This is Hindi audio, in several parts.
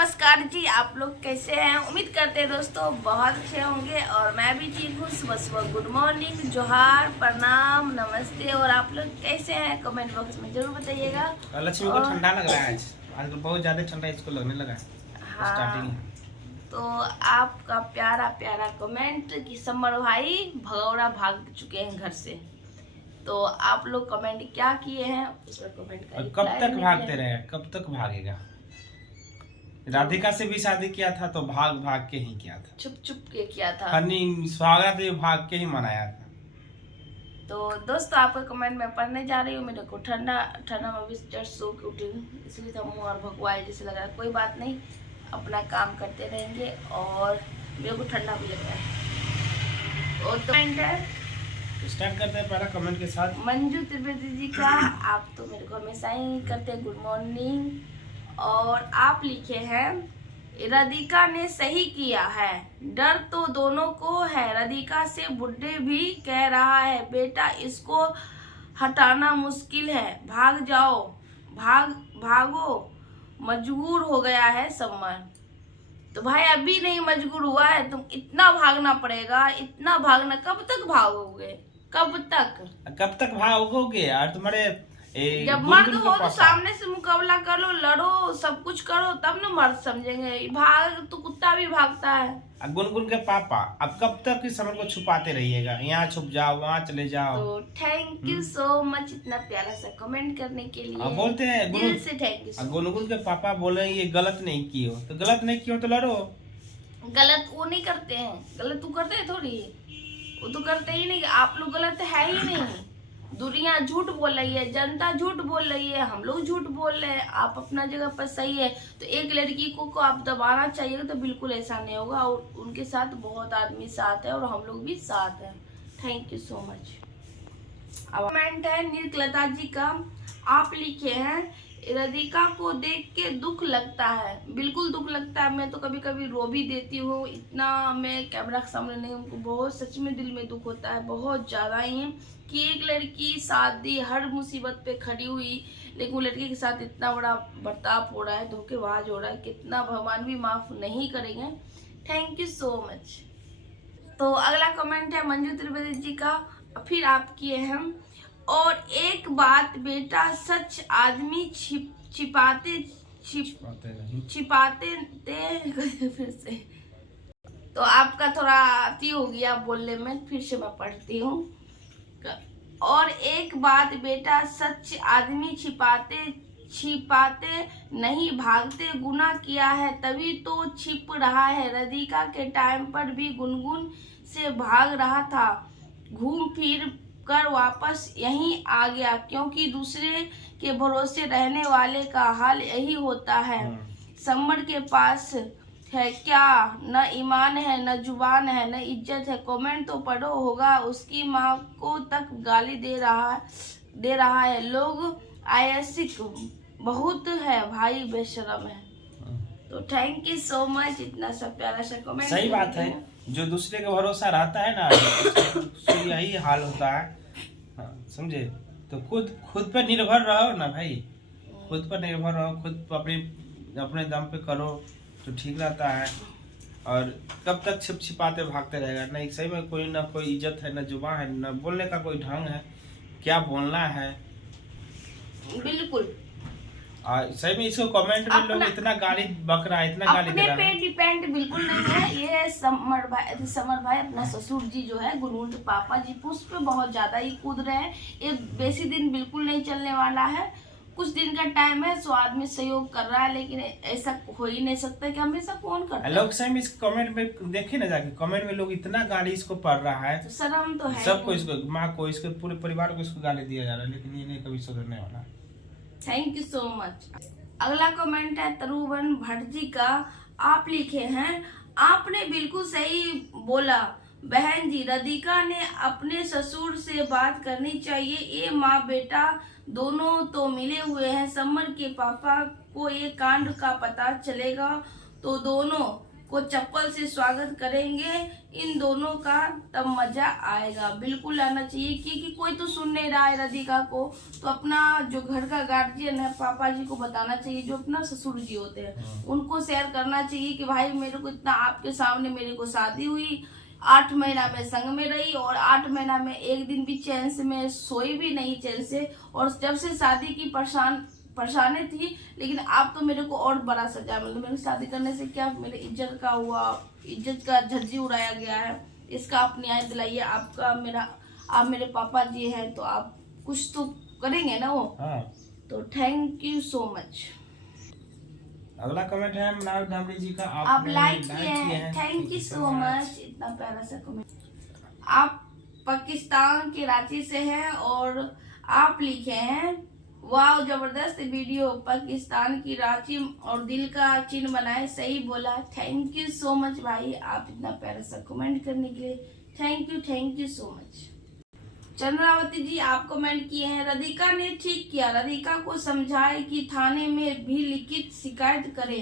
नमस्कार जी, आप लोग कैसे हैं। उम्मीद करते हैं दोस्तों बहुत अच्छे होंगे और मैं भी ठीक हूँ। सुबह सुबह गुड मॉर्निंग, जोहार, प्रणाम, नमस्ते। और आप लोग कैसे हैं कमेंट बॉक्स में जरूर बताइएगा। लक्ष्मी को ठंडा लग रहा है आज बहुत ज्यादा ठंडा इसको लगने लगा हाँ, स्टार्टिंग। तो आपका प्यारा प्यारा कमेंट कि समर भाई भगौड़ा भाग चुके हैं घर से। तो आप लोग कमेंट क्या किए हैं उस पर कमेंट और करिए। कब तक भागते रहे, कब तक भागेगा। राधिका से भी शादी किया था तो भाग भाग के ही किया था, छुप छुप के किया था। हनी स्वागत भी भाग के ही मनाया था। तो दोस्तों आपका कमेंट मैं पढ़ने जा रही हूँ। मेरे को ठंडा ठंडा में भी जस्ट सो के उठी हूँ, इसलिए तो मुँह और भगवाई जैसे लग रहा है। कोई बात नहीं, अपना काम करते रहेंगे और मेरे को ठंडा भी लग रहा है। और कमेंट है, स्टार्ट करते हैं पहला कमेंट के साथ मंजू त्रिवेदी जी का। आप तो मेरे को हमेशा ही करते हैं गुड मॉर्निंग। और आप लिखे हैं राधिका ने सही किया है, डर तो दोनों को है। राधिका से बुड्ढे भी कह रहा है बेटा इसको हटाना मुश्किल है, भाग जाओ, भागो, मजबूर हो गया है समर। तो भाई अभी नहीं मजबूर हुआ है, तुम इतना भागना पड़ेगा, इतना भागना। कब तक भागोगे, कब तक भागोगे यार। तुम्हारे जब मर्द हो तो सामने से मुकाबला करो, लड़ो, सब कुछ करो, तब ना मर्द समझेंगे। भाग तो कुत्ता भी भागता है। गुनगुन के पापा अब कब तक इस समर को छुपाते रहिएगा, यहाँ छुप जाओ वहाँ चले जाओ। तो थैंक यू सो मच इतना प्यारा सा कमेंट करने के लिए। बोलते हैं दिल से थैंक यू। गुनगुन के पापा बोले ये गलत नहीं कियो, तो गलत नहीं कियो तो लड़ो। गलत वो नहीं करते हैं, गलत तू करते हैं थोड़ी, वो तो करते ही नहीं। आप लोग गलत है ही नहीं। दुनिया झूठ बोल रही है, जनता झूठ बोल रही है, हम लोग झूठ बोल रहे हैं। आप अपना जगह पर सही है। तो एक लड़की को आप दबाना चाहिए तो बिल्कुल ऐसा नहीं होगा। और उनके साथ बहुत आदमी साथ है और हम लोग भी साथ हैं। Thank you so much. अब कमेंट है निर्कलता जी का। आप लिखे हैं राधिका को देख के दुख लगता है। बिल्कुल दुख लगता है, मैं तो कभी कभी रो भी देती हूँ। इतना मैं कैमरा के सामने नहीं, उनको बहुत सच में दिल में दुख होता है, बहुत ज्यादा ही। कि एक लड़की शादी हर मुसीबत पे खड़ी हुई, लेकिन वो लड़की के साथ इतना बड़ा बर्ताव हो रहा है, धोखेबाज हो रहा है। कितना भगवान भी माफ नहीं करेंगे। Thank you so much. तो अगला कमेंट है मंजू त्रिवेदी जी का। फिर आप किए हैं, और एक बात बेटा सच आदमी छिपाते फिर से। तो आपका थोड़ा अति हो गया बोलने में, फिर से मैं पढ़ती हूँ। और एक बात बेटा सच आदमी छिपाते नहीं, भागते गुनाह किया है तभी तो छिप रहा है। राधिका के टाइम पर भी गुनगुन से भाग रहा था, घूम फिर कर वापस यहीं आ गया, क्योंकि दूसरे के भरोसे रहने वाले का हाल यही होता है। समर के पास है क्या, न ईमान है, न जुबान है, न इज्जत है। कमेंट तो पढ़ो होगा, उसकी माँ को तक गाली दे रहा है। लोग आयसिक बहुत है भाई, बेशरम है। तो थैंक यू सो मच इतना सा प्यारा सा कमेंट। सही बात है, जो दूसरे का भरोसा रहता है ना उसको यही हाल होता है। समझे। तो खुद पर निर्भर रहो ना भाई, खुद पर निर्भर रहो, खुद अपने दम पे करो तो ठीक रहता है। और कब तक छिपाते भागते रहेगा। नहीं, सही में कोई ना कोई इज्जत है, ना जुबान है, ना बोलने का कोई ढंग है, क्या बोलना है। बिल्कुल। सही में इसको कमेंट में लोग इतना गाली बक रहा है, इतना गाली दे रहा है। अपने पे डिपेंड बिल्कुल नहीं है। ये समर भाई अपना ससुर जी जो है, गुनगुन के पापा जी, उस पे बहुत ज्यादा ही कूद रहे हैं। ये बेसी दिन बिल्कुल नहीं चलने वाला है, कुछ दिन का टाइम है। सो आदमी सहयोग कर रहा है, लेकिन ऐसा हो ही नहीं सकता कि हमेशा कौन करता है। लोग सही में इस कमेंट में देखे ना जाके, कमेंट में लोग इतना गाली इसको पढ़ रहा है। तो शर्म तो है सबको, इसको माँ को, इसके पूरे परिवार को इसको गाली दिया जा रहा है, लेकिन ये नहीं कभी सुधरने वाला। Thank you so much. अगला कमेंट है तरुवन भट्ट जी का। आप लिखे हैं आपने बिल्कुल सही बोला बहन जी, राधिका ने अपने ससुर से बात करनी चाहिए। ये माँ बेटा दोनों तो मिले हुए हैं। समर के पापा को ये कांड का पता चलेगा तो दोनों को चप्पल से स्वागत करेंगे इन दोनों का, तब मजा आएगा। बिल्कुल आना चाहिए, क्योंकि कोई तो सुन नहीं रहा है राधिका को, तो अपना जो घर का गार्जियन है पापा जी को बताना चाहिए, जो अपना ससुर जी होते हैं उनको शेयर करना चाहिए कि भाई मेरे को इतना आपके सामने मेरे को शादी हुई, 8 महीना में संग में रही और 8 महीना में एक दिन भी चैन से मैं सोई भी नहीं चैन से, और जब से शादी की परेशानी थी, लेकिन आप तो मेरे को और बड़ा सजा, मतलब मेरी शादी करने से क्या मेरे इज्जत का हुआ, इज्जत का झज्जी उड़ाया गया है, इसका आप न्याय दिलाइए। आप मेरे पापा जी हैं तो आप कुछ तो करेंगे ना वो। हाँ। तो थैंक यू सो मच। अगला कमेंट है मनाल धामरी जी का, आप लाइक किए हैं, थैंक यू सो मच। इतना प्यारा सा कमेंट। आप पाकिस्तान के रांची से हैं और आप लिखे हैं वाह जबरदस्त वीडियो, पाकिस्तान की रांची और दिल का चिन्ह बनाए, सही बोला। थैंक यू सो मच भाई, आप इतना प्यारा सा कमेंट करने के लिए thank you so much. Chandravati ji आप कमेंट किए हैं राधिका ने ठीक किया, राधिका को समझाए कि थाने में भी लिखित शिकायत करे।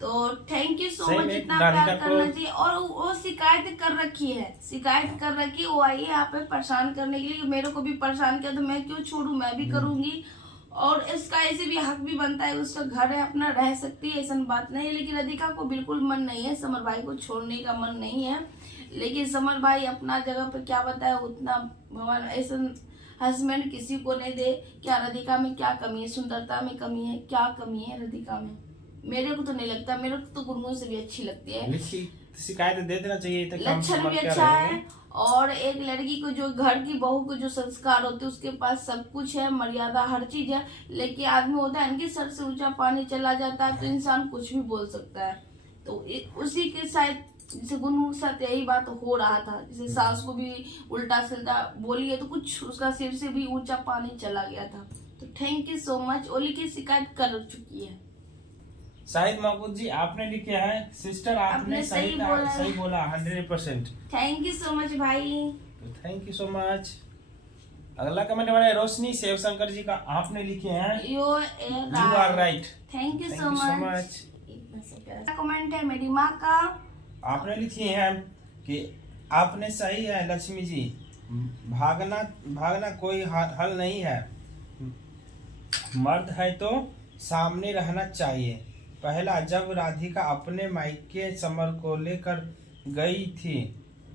तो थैंक यू सो मच, इतना प्यार करना चाहिए। और वो शिकायत कर रखी है, वो आई है यहाँ पे परेशान करने के लिए, मेरे को भी परेशान किया तो मैं क्यों छोड़ू, मैं भी करूंगी। और इसका ऐसे भी हक भी बनता है, उसका घर है अपना, रह सकती है, ऐसा बात नहीं है। लेकिन राधिका को बिल्कुल मन नहीं है, समर भाई को छोड़ने का मन नहीं है। लेकिन समर भाई अपना जगह पे क्या बताए, उतना भगवान ऐसा हस्बैंड किसी को नहीं दे। क्या राधिका में क्या कमी है, सुंदरता में कमी है, क्या कमी है राधिका में? मेरे को तो नहीं लगता, मेरे को तो गुनगुन से भी अच्छी लगती है। शिकायत दे देना चाहिए, लक्षण भी अच्छा है। और एक लड़की को जो घर की बहू को जो संस्कार होते हैं उसके पास सब कुछ है, मर्यादा हर चीज है। लेकिन आदमी होता है इनके सर से ऊंचा पानी चला जाता है तो इंसान कुछ भी बोल सकता है। तो उसी के साथ जैसे गुनगुन के साथ यही बात हो रहा था, जैसे सास को भी उल्टा सीधा बोली है तो कुछ उसका सिर से भी ऊंचा पानी चला गया था। तो थैंक यू सो मच। ओली की शिकायत कर चुकी है। शाहिद महमूद जी आपने लिखे हैं सिस्टर आपने सही बोला 100%। थैंक यू सो मच भाई, तो थैंक यू सो मच। अगला कमेंट हमारे रोशनी शिवशंकर जी का, आपने लिखे हैं you are right. Thank you so much. Comment है मेरी माँ का, आपने लिखी है कि आपने सही है लक्ष्मी जी, भागना कोई हल नहीं है, मर्द है तो सामने रहना चाहिए। पहला, जब राधिका अपने मायके समर को लेकर गई थी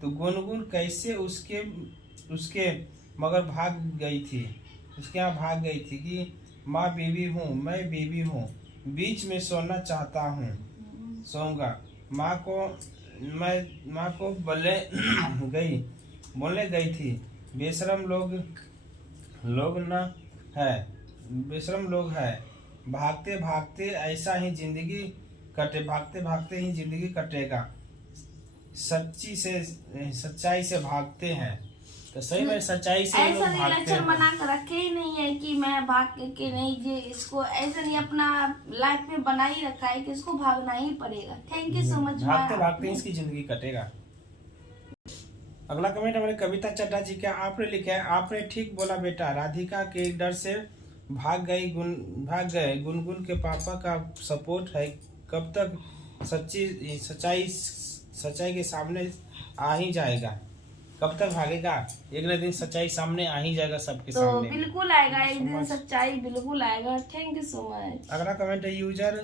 तो गुनगुन कैसे उसके मगर भाग गई थी, उसके यहाँ भाग गई थी कि माँ बीवी हूँ, मैं बीवी हूँ, बीच में सोना चाहता हूँ, सोऊंगा। माँ को बोलने गई थी बेशरम लोग है, भागते भागते ही जिंदगी कटेगा, सच्चाई से भागते हैं। तो सही में सच्चाई से ऐसा नहीं लक्षण बना कर रखे ही नहीं है कि मैं भाग के नहीं, ये इसको ऐसा नहीं अपना लाइफ में बना ही रखा है कि इसको भागना ही पड़ेगा। Thank you so much. भागते भागते इसकी जिंदगी कटेगा। अगला कमेंट हमारे कविता चड्डा जी का, आपने लिखा है आपने ठीक बोला बेटा, राधिका के डर से भाग गए गुनगुन के पापा का सपोर्ट है, कब तक सच्चाई के सामने आ ही जाएगा, कब तक भागेगा, एक न दिन सच्चाई सामने आ ही जाएगा सबके सामने। बिल्कुल आएगा एक दिन, सच्चाई बिल्कुल आएगा। Thank you so much. अगला कमेंट है यूजर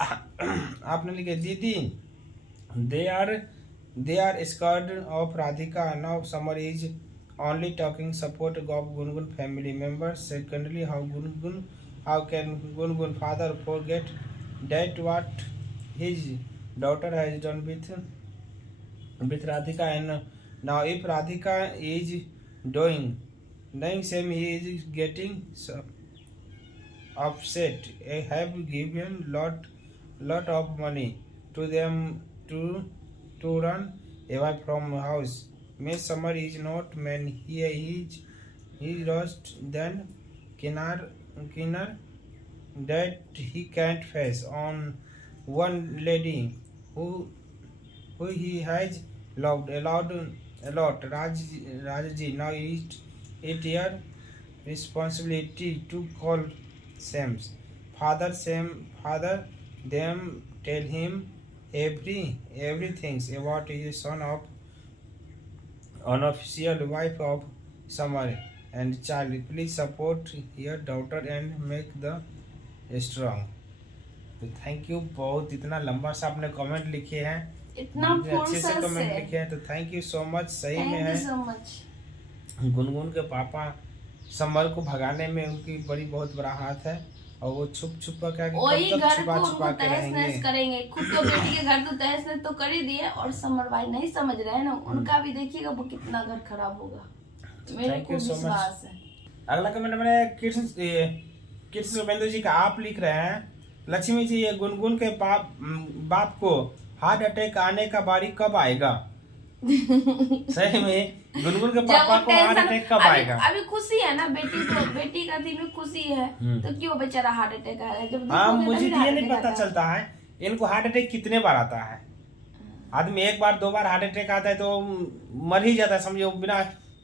आपने लिखे दीदी they are scared of Radhika now, Summer is only talking support of Gungun family members. Secondly, how can Gungun father forget that what his daughter has done with Radhika, and now if Radhika is doing same, he is getting upset. I have given lot of money to them to run away from house. Miss Summer is not man. He lost then Kinnar that he can't face on one lady who he has loved a lot. Rajji, now it your responsibility to call Sam's father. Them tell him everything about his son of unofficial wife of Samar and child. Please support your daughter and make the strong. तो थैंक यू, बहुत इतना लंबा सा आपने कमेंट लिखे हैं, इतना अच्छे से कमेंट लिखे हैं, तो थैंक यू सो मच। सही में है, गुनगुन के पापा समर को भगाने में उनकी बहुत बड़ा हाथ है, और वो छुप कर क्या वही घर को उनको तहस-नहस करेंगे। खुद तो बेटी के घर तो तहस-नहस तो कर ही दिए, और समर भाई नहीं समझ रहे हैं ना, उनका भी देखिएगा वो कितना घर खराब होगा, मेरे को विश्वास है। अगला कमेंट मैंने कृष्ण शुभेंदु जी का आप लिख रहे हैं, लक्ष्मी जी ये गुनगुन के बाप को हार्ट अटैक आने का बारी कब आएगा? सही में गुनगुन के पापा को हार्ट अटैक कब आएगा? अभी खुशी है ना, बेटी का दिन में खुशी है, तो क्यों बेचारा हार्ट अटैक आएगा? जब मुझे ये नहीं पता चलता है इनको हार्ट अटैक कितने बार आता है। आदमी एक बार 2 बार हार्ट अटैक आता है तो मर ही जाता है, समझो, बिना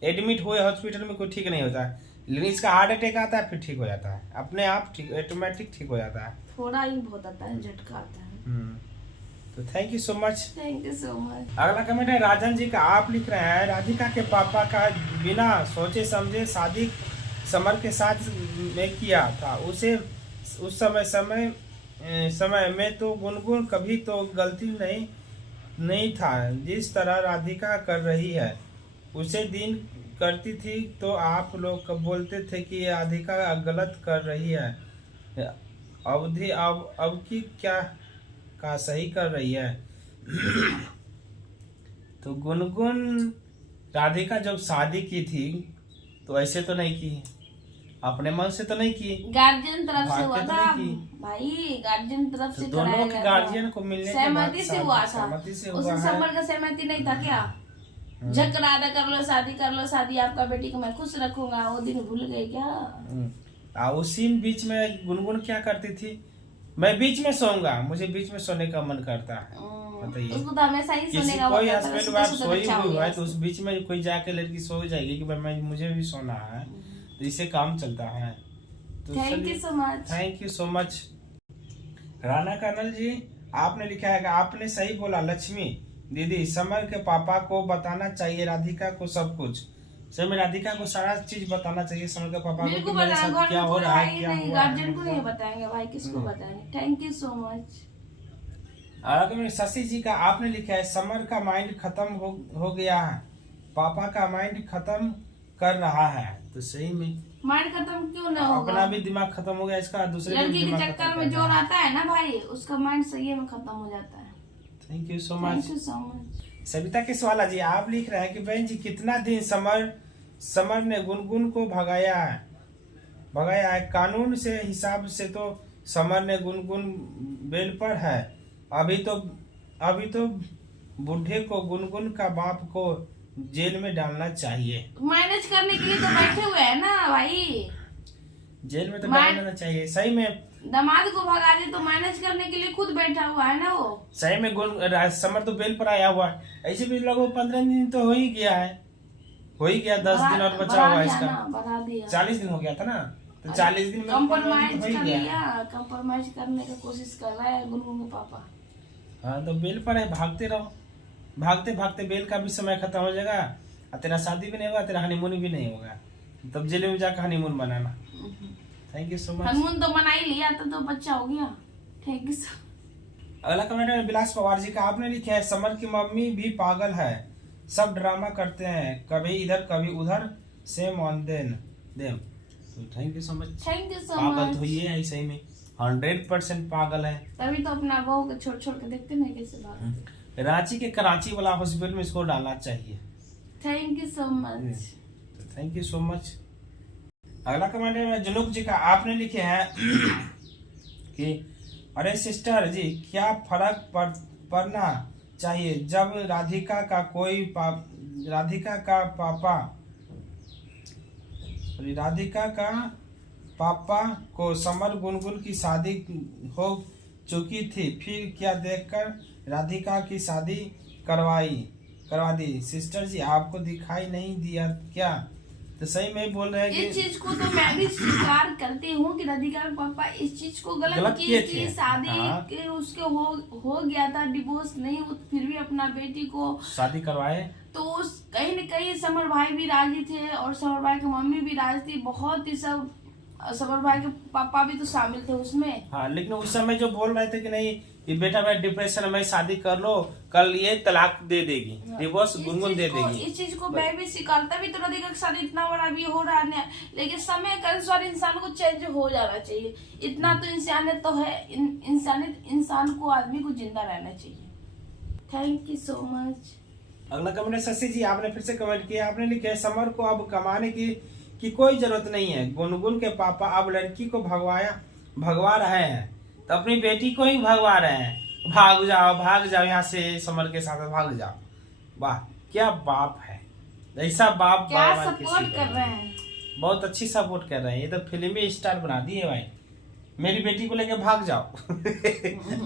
एडमिट हुए हॉस्पिटल में कोई ठीक नहीं होता है। लेकिन इसका हार्ट अटैक आता है फिर ठीक हो जाता है, अपने आप ठीक, ऑटोमेटिक ठीक हो जाता है, थोड़ा ही बहुत आता है, झटका आता है। तो thank you so much. Thank you so much. अगला कमेंट है राजन जी का, आप लिख रहे हैं राधिका के पापा का बिना सोचे समझे शादी समर के साथ में किया था, उसे उस समय में तो गुनगुन कभी तो गलती नहीं था, जिस तरह राधिका कर रही है उसे दिन करती थी तो आप लोग बोलते थे कि राधिका गलत कर रही है, अब की क्या का सही कर रही है। तो गुनगुन राधिका जब शादी की थी तो ऐसे तो नहीं की, अपने मन से तो नहीं की, गार्जियन तरफ से हुआ था भाई, गार्जियन तरफ से दोनों के गार्जियन को मिलने के बाद सहमति से हुआ था, उसमें समर का सहमति नहीं था क्या? झकरादा कर लो शादी आपका बेटी को मैं खुश रखूंगा, वो दिन भूल गए क्या? उसी बीच में गुनगुन क्या करती थी, मैं बीच में सोऊंगा, मुझे बीच में सोने का मन करता है, बताइए। उसको तो हमेशा ही सोने का कोई हस्बैंड वाइफ सोई हुई है तो उस बीच में कोई जाके लड़की सो जाएगी कि भाई मुझे भी सोना है, तो इससे काम चलता है। तो thank you so much. Thank you so much. Rana Karnal ji आपने लिखा है कि आपने सही बोला लक्ष्मी दीदी, समर के पापा को बताना चाहिए राधिका को सब कुछ। सर में राधिका को सारा चीज बताना चाहिए समर के पापा को कि मेरे साथ क्या हो रहा है, क्या हुआ। गार्जियन को नहीं बताएंगे भाई, किसको बताएंगे। Thank you so much. Shashi ji का आपने लिखा है समर का माइंड खत्म हो गया है, पापा का माइंड खत्म कर रहा है। तो सही में माइंड खत्म क्यों ना होगा, अपना भी दिमाग खत्म हो गया, इसका दूसरे लड़की के चक्कर में जो रहता है ना भाई, उसका माइंड सही में खत्म हो जाता है। Thank you so much. Thank you so much. Savita Kesawala ji आप लिख रहे हैं कि बहन जी कितना दिन समर ने गुनगुन को भगाया है, कानून से हिसाब से तो समर ने गुनगुन बेल पर है, अभी तो बुढ़े को गुनगुन का बाप को जेल में डालना चाहिए। मैनेज करने के लिए तो बैठे हुए हैं ना भाई, जेल में तो डालना चाहिए। सही में दामाद को भगा दे तो मैनेज करने के लिए खुद बैठा हुआ है ना वो। सही में समर तो बेल पर आया हुआ है, ऐसे भी लगभग 15 दिन तो हो ही गया है, 10 दिन और बचा हुआ है इसका, 40 दिन हो गया था ना, तो 40 दिन में कंप्रोमाइज कर लिया, कंप्रोमाइज करने की कोशिश कर रहा है गुनगुन के पापा। हाँ तो बेल पर है, भागते रहो, भागते भागते बेल का भी समय खत्म हो जाएगा, और तेरा शादी भी नहीं होगा, तेरा हनीमून भी नहीं होगा, तब जेल में जाकर honeymoon banana. Thank you so much. Honeymoon तो बना ही लिया तो बच्चा हो गया। थैंक यू सो। अगला कमेंट है विलास पवार जी का, आपने लिखा है समर की मम्मी भी पागल है, सब ड्रामा करते हैं, कभी इधर कभी उधर, सेम ऑन देम। तो thank you so much. Thank you so much. पागल तो ये है, सही में 100% पागल है, तभी तो अपना बहू को छोड़ के देखते नहीं कैसे भाग। रांची के कराची वाला हॉस्पिटल में इसको डालना चाहिए। Thank you so much. Thank you so much. अगला कमेंट है जुनुक जी का, आपने लिखे हैं कि अरे सिस्टर जी क्या फर्क पड़ना चाहिए जब राधिका का पापा को समर गुनगुन की शादी हो चुकी थी, फिर क्या देखकर राधिका की शादी करवा दी। सिस्टर जी आपको दिखाई नहीं दिया क्या तो सही में बोल रहे हैं इस कि चीज को तो मैं भी स्वीकार करती हूँ कि राधिका के पापा इस चीज को गलत गलत किए किए कि थे। शादी हाँ। के उसके हो गया था, डिवोर्स नहीं, वो फिर भी अपना बेटी को शादी करवाए। तो उस कहीं न कहीं समर भाई भी राजी थे और समर भाई की मम्मी भी राजी थी, बहुत ही सब, समर भाई के पापा भी तो शामिल थे उसमें। हाँ, लेकिन उस समय जो बोल रहे थे कि नहीं ये बेटा मैं डिप्रेशन में, शादी कर लो, कल ये तलाक दे देगी, डिवोर्स गुनगुन दे देगी। इस चीज को मैं भी स्वीकारता भी तो राधिका के साथ इतना बड़ा भी हो रहा है, लेकिन समय के अनुसार इंसान को चेंज हो जाना चाहिए। इतना तो इंसानियत तो है, इंसानियत इंसान को, आदमी को जिंदा रहना चाहिए। Thank you so much. अगला कमेंट है शशि जी, आपने फिर से कमेंट किया, आपने लिखा है समर को अब कमाने की कोई जरूरत नहीं है। गुनगुन के पापा अब लड़की को भगवा रहे हैं तो अपनी बेटी को ही भगवा रहे हैं। भाग जाओ यहाँ से, समर के साथ भाग जाओ। वाह, क्या बाप है, ऐसा बाप क्या बार सपोर्ट कर रहे हैं, बहुत अच्छी सपोर्ट कर रहे हैं। ये तो फिल्मी स्टार बना दिए भाई। मेरी बेटी को लेके भाग जाओ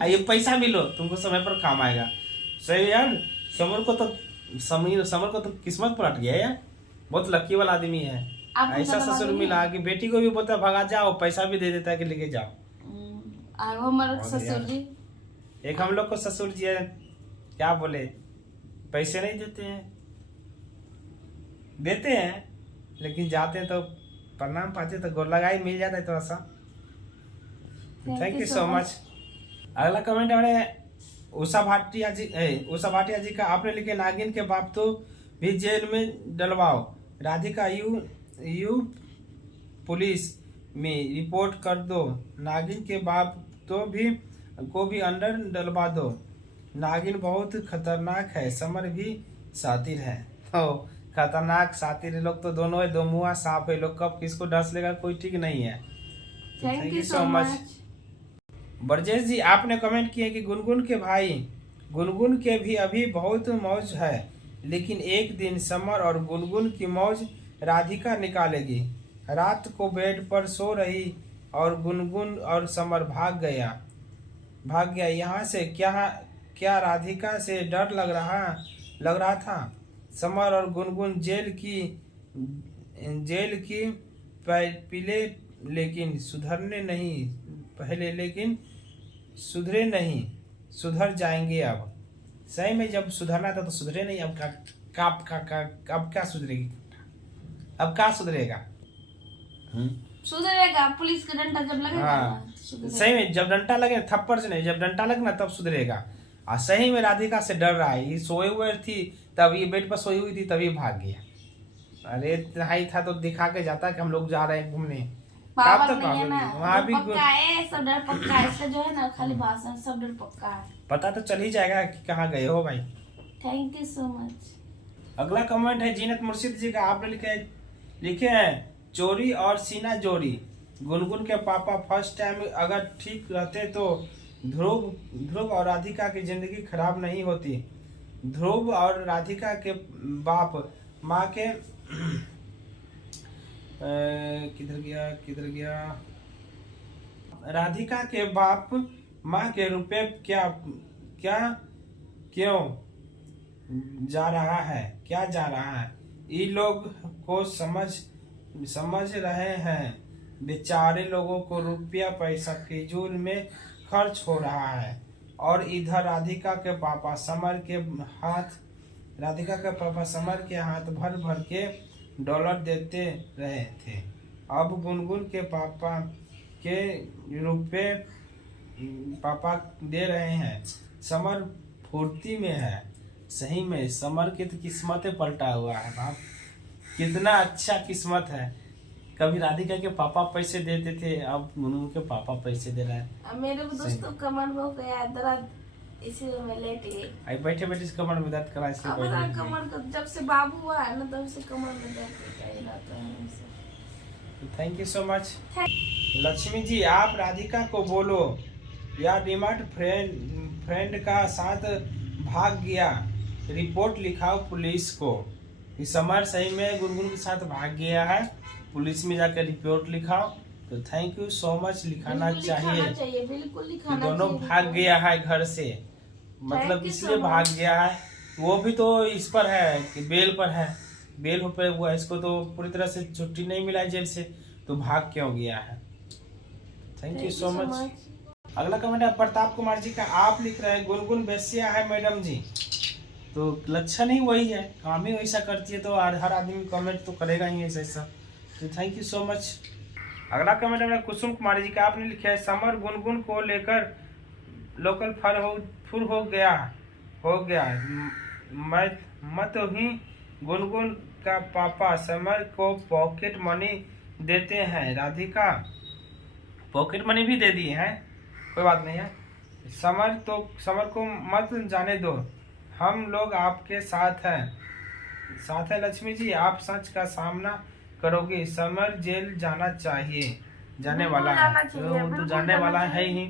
ये पैसा भी लो, तुमको समय पर काम आएगा। सही यार, समर को तो किस्मत पलट गया यार, बहुत लकी वाला आदमी है। ऐसा ससुर मिला कि बेटी को भी बोलता भगा जाओ, पैसा भी दे देता है कि लेके जाओ। हमारा ससुर जी, एक हम लोग को ससुर जी है, क्या बोले, पैसे नहीं देते हैं लेकिन जाते हैं तो प्रणाम पाते तो गोर लगाई मिल जाता है थोड़ा सा। Thank you so much. अगला कमेंट हमारे उषा भाटिया जी का, आपने लिखे नागिन के बाप तो भी जेल में डलवाओ, राधिका यू पुलिस में रिपोर्ट कर दो, नागिन के बाप को भी अंदर डलवा दो, नागिन बहुत खतरनाक है, समर भी शातिर है। तो खतरनाक शातिर लोग तो दोनों है, दो मुआ सांप है लोग, कब किसको डस लेगा कोई ठीक नहीं है। Thank you so much. Brajesh ji, आपने कमेंट किया कि गुनगुन के भाई गुनगुन के भी अभी बहुत मौज है, लेकिन एक दिन समर और गुनगुन की मौज राधिका निकालेगी। रात को बेड पर सो रही और गुनगुन और समर भाग गया यहाँ से। क्या राधिका से डर लग रहा था। समर और गुनगुन जेल की पीले, लेकिन सुधरे नहीं, सुधर जाएंगे अब। सही में जब सुधरना था तो सुधरे नहीं, अब क्या सुधरेगी, अब क्या सुधरेगा। सुधरेगा, पुलिस का डंडा जब लगेगा। हाँ, सही में जब डंडा लगे, थप्पड़ से नहीं, जब डंडा लगना तब सुधरेगा। और सही में राधिका से डर रहा है, ये सोए हुए थी तब, ये बेड पर सोई हुई थी तभी भाग गया। अरे नहीं था तो दिखा के जाता कि हम लोग जा रहे हैं घूमने। पावर नहीं है ना, वहाँ भी पक्का है, सब डर पक्का है, इसका जो है ना खाली भाषण, सब डर पक्का है, पता तो चल ही जाएगा कि कहाँ गए हो भाई। Thank you so much. अगला कमेंट है जीनत मुर्शिद जी का, आपने लिखे हैं चोरी और सीना जोड़ी, गुनगुन के पापा फर्स्ट टाइम अगर ठीक रहते तो ध्रुव और राधिका की जिंदगी खराब नहीं होती। ध्रुव और राधिका के बाप माँ के किधर गया, राधिका के बाप माँ के रुपए क्यों जा रहा है, ये लोग को समझ रहे हैं, बेचारे लोगों को रुपया पैसा फिजूल में खर्च हो रहा है। और इधर राधिका के पापा समर के हाथ भर के डॉलर देते रहे थे, अब गुनगुन के पापा के रुपए पापा दे रहे हैं। समर फुर्ती में है, सही में समर की तो किस्मत पलटा हुआ है बाप, कितना अच्छा किस्मत है। कभी राधिका के पापा पैसे देते थे, अब गुनगुन के पापा पैसे दे रहे हैं। मेरे को दोस्तों कमर में हो गया दर्द, इसीलिए मैं लेट गई। बैठे कमर में दर्द करा, इसलिए कमर को जब से बाबू हुआ है ना तब से कमर में दर्द रहता है। Thank you so much. Lakshmi ji, आप राधिका को बोलो या डिमांड फ्रेंड का साथ भाग गया, रिपोर्ट लिखाओ पुलिस को। कि समर सही में गुनगुन के साथ भाग गया है, पुलिस में जाकर रिपोर्ट लिखाओ। तो थैंक यू सो मच, लिखाना चाहिए, बिल्कुल लिखाना दोनों भाग गया है घर से, मतलब इसलिए भाग गया है। वो भी तो इस पर है कि बेल पर है, बेल हो पे हुआ, इसको तो पूरी तरह से छुट्टी नहीं मिला है जेल से, तो भाग क्यों गया है। Thank you so much. अगला कमेंट है प्रताप कुमार जी का, आप लिख रहे हैं गुनगुन वैश्या है मैडम जी, तो लक्षण ही वही है, काम ही वैसा करती है, तो हर आदमी कमेंट तो करेगा ही ऐसा। तो थैंक यू सो मच। अगला कमेंट है कुसुम कुमारी जी का, आपने लिखा है समर गुनगुन को लेकर लोकल फुर हो गया मत ही गुनगुन का पापा समर को पॉकेट मनी देते हैं, राधिका पॉकेट मनी भी दे दी है, कोई बात नहीं है। समर को मत जाने दो, हम लोग आपके साथ हैं लक्ष्मी जी, आप सच का सामना करोगे, समर जेल जाना चाहिए, जाने वाला है, तो जाने वाला है ही।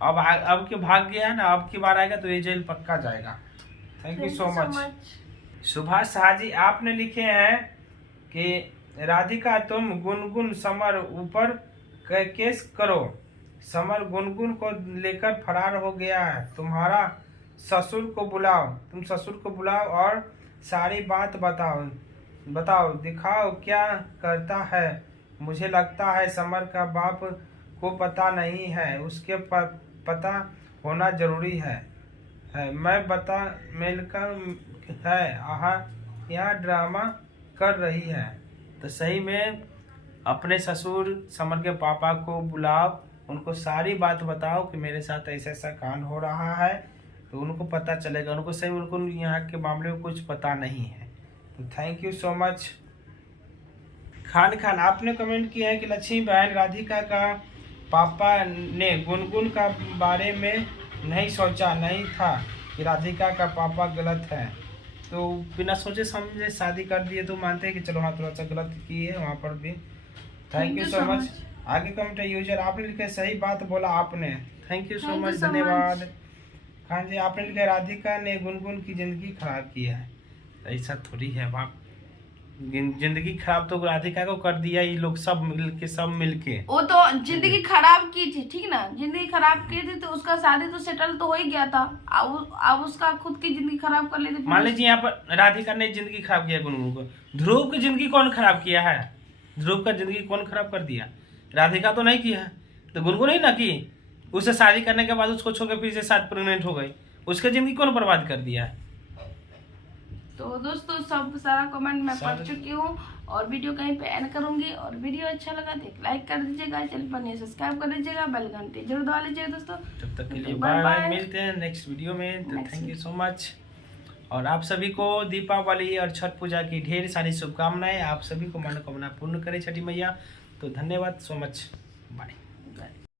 अब के भाग गया है ना, अब की बार आएगा तो ये जेल पक्का जाएगा। Thank you so much. Subhash Shah ji, आपने लिखे हैं कि राधिका तुम गुनगुन समर ऊपर केस करो, समर गुनगुन को लेकर फरार हो गया है, तुम्हारा ससुर को बुलाओ और सारी बात बताओ दिखाओ क्या करता है। मुझे लगता है समर का बाप को पता नहीं है, उसके पता होना जरूरी है। मैं बता मिलकर है यहाँ ड्रामा कर रही है, तो सही में अपने ससुर समर के पापा को बुलाओ, उनको सारी बात बताओ कि मेरे साथ ऐसा ऐसा कांड हो रहा है, तो उनको पता चलेगा, उनको सही में उनको यहाँ के मामले में कुछ पता नहीं है। तो thank you so much. Khan आपने कमेंट किया है कि लक्ष्मी बहन राधिका का पापा ने गुनगुन का बारे में नहीं सोचा नहीं था कि राधिका का पापा गलत है, तो बिना सोचे समझे शादी कर दिए, तो मानते हैं कि चलो हाँ थोड़ा सा गलत की है वहाँ पर भी। Thank you so much. आगे कमेंट यूजर आपने लिखा सही बात बोला आपने, थैंक यू सो मच, धन्यवाद। खान जी आपने लिखा राधिका ने गुनगुन की जिंदगी खराब की है, ऐसा थोड़ी है बाप, जिंदगी खराब तो राधिका को कर दिया ये लोग सब मिलके। वो तो जिंदगी खराब की थी, ठीक ना, जिंदगी खराब की थी तो उसका शादी तो सेटल तो हो ही गया था, अब उसका खुद की जिंदगी खराब कर लेते। मान लीजिए यहाँ पर राधिका ने जिंदगी खराब किया गुनगुन को, ध्रुव की जिंदगी कौन खराब किया है, ध्रुव का जिंदगी कौन खराब कर दिया, राधिका तो नहीं किया, तो गुनगुन ही ना की, उससे शादी करने के बाद उसको छोड़ फिर से साथ प्रेग्नेंट हो गई, उसकी जिंदगी कौन बर्बाद कर दिया है। तो दोस्तों सब सारा कमेंट मैं पढ़ चुकी हूँ और वीडियो कहीं पे एंड करूंगी, और वीडियो अच्छा लगा तो लाइक कर दीजिएगा, चैनल पर सब्सक्राइब कर दीजिएगा, बेल घंटी जरूर दबा लीजिएगा दोस्तों। तब तक के लिए बाय, मिलते हैं नेक्स्ट वीडियो में, तो थैंक यू सो मच। और आप सभी को दीपावली और छठ पूजा की ढेर सारी शुभकामनाएं, आप सभी को मनोकामना पूर्ण करे छठी मैया, तो धन्यवाद सो मच, बाय।